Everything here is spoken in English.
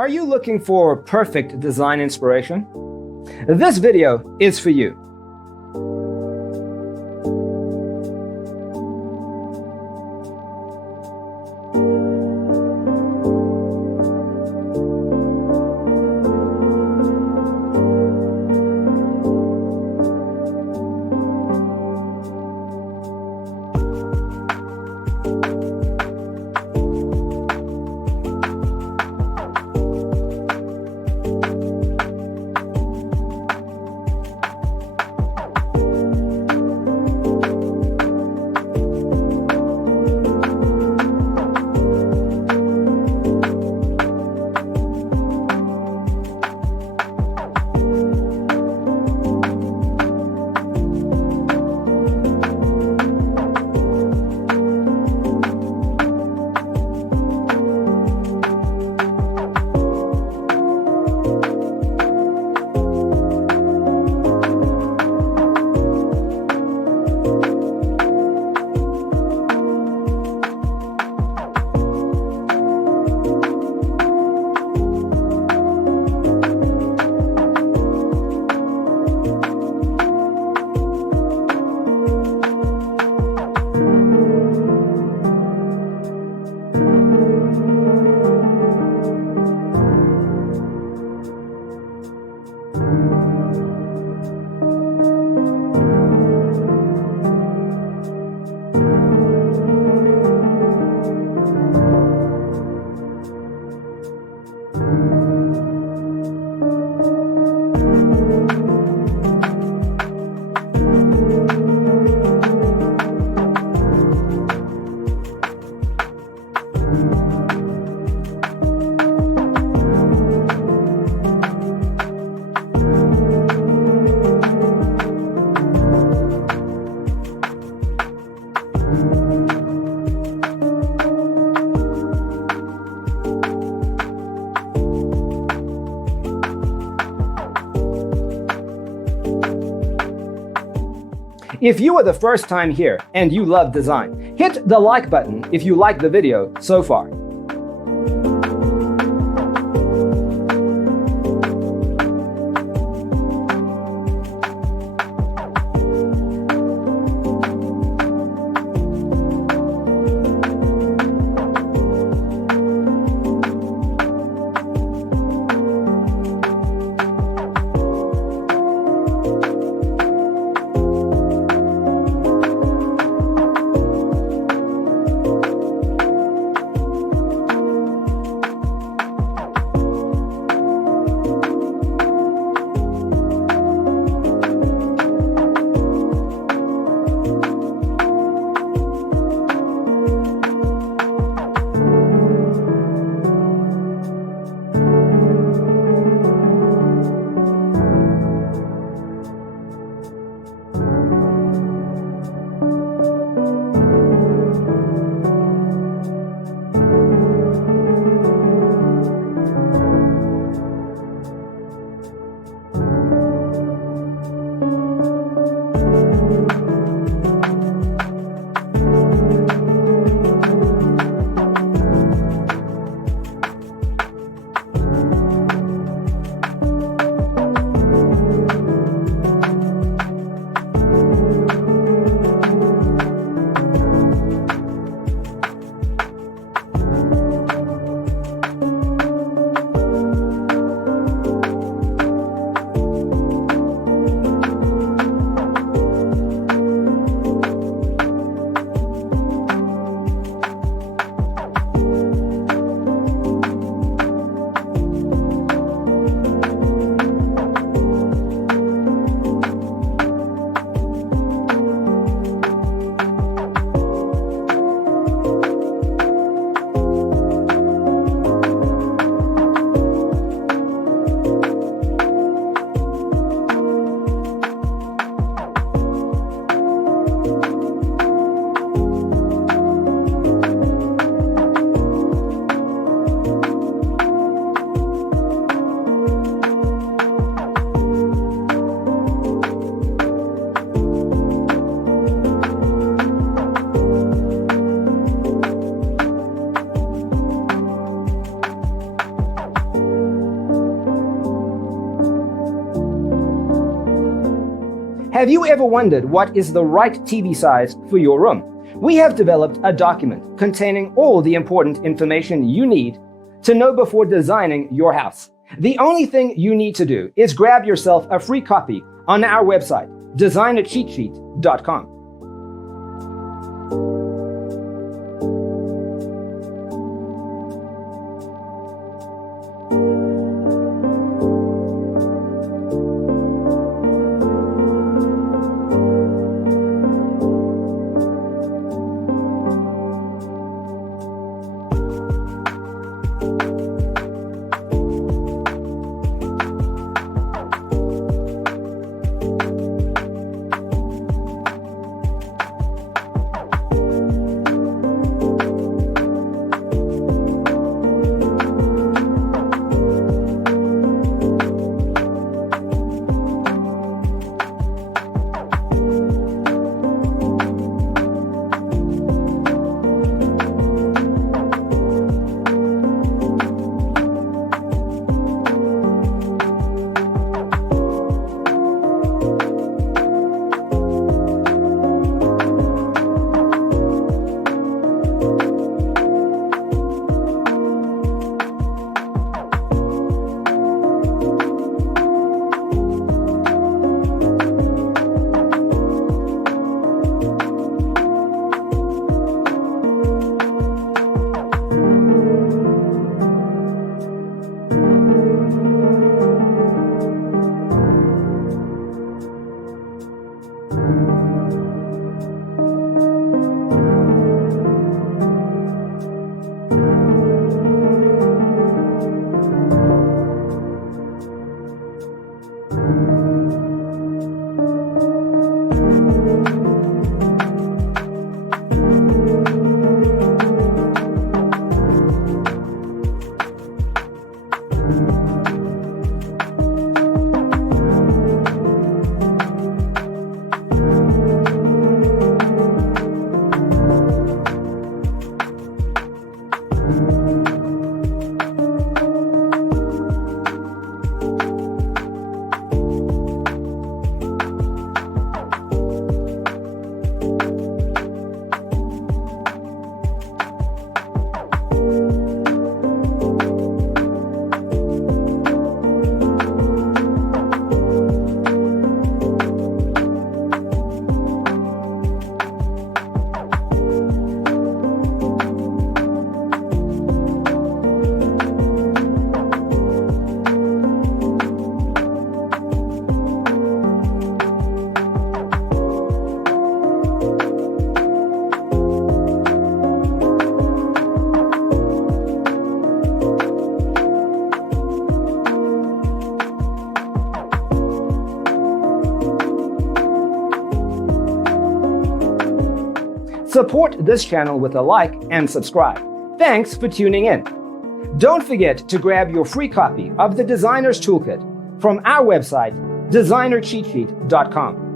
Are you looking for perfect design inspiration? This video is for you. If you are the first time here and you love design, hit the like button if you like the video so far. Have you ever wondered what is the right TV size for your room? We have developed a document containing all the important information you need to know before designing your house. The only thing you need to do is grab yourself a free copy on our website, designercheatsheet.com. Support this channel with a like and subscribe. Thanks for tuning in. Don't forget to grab your free copy of the Designer's Toolkit from our website, designercheatsheet.com.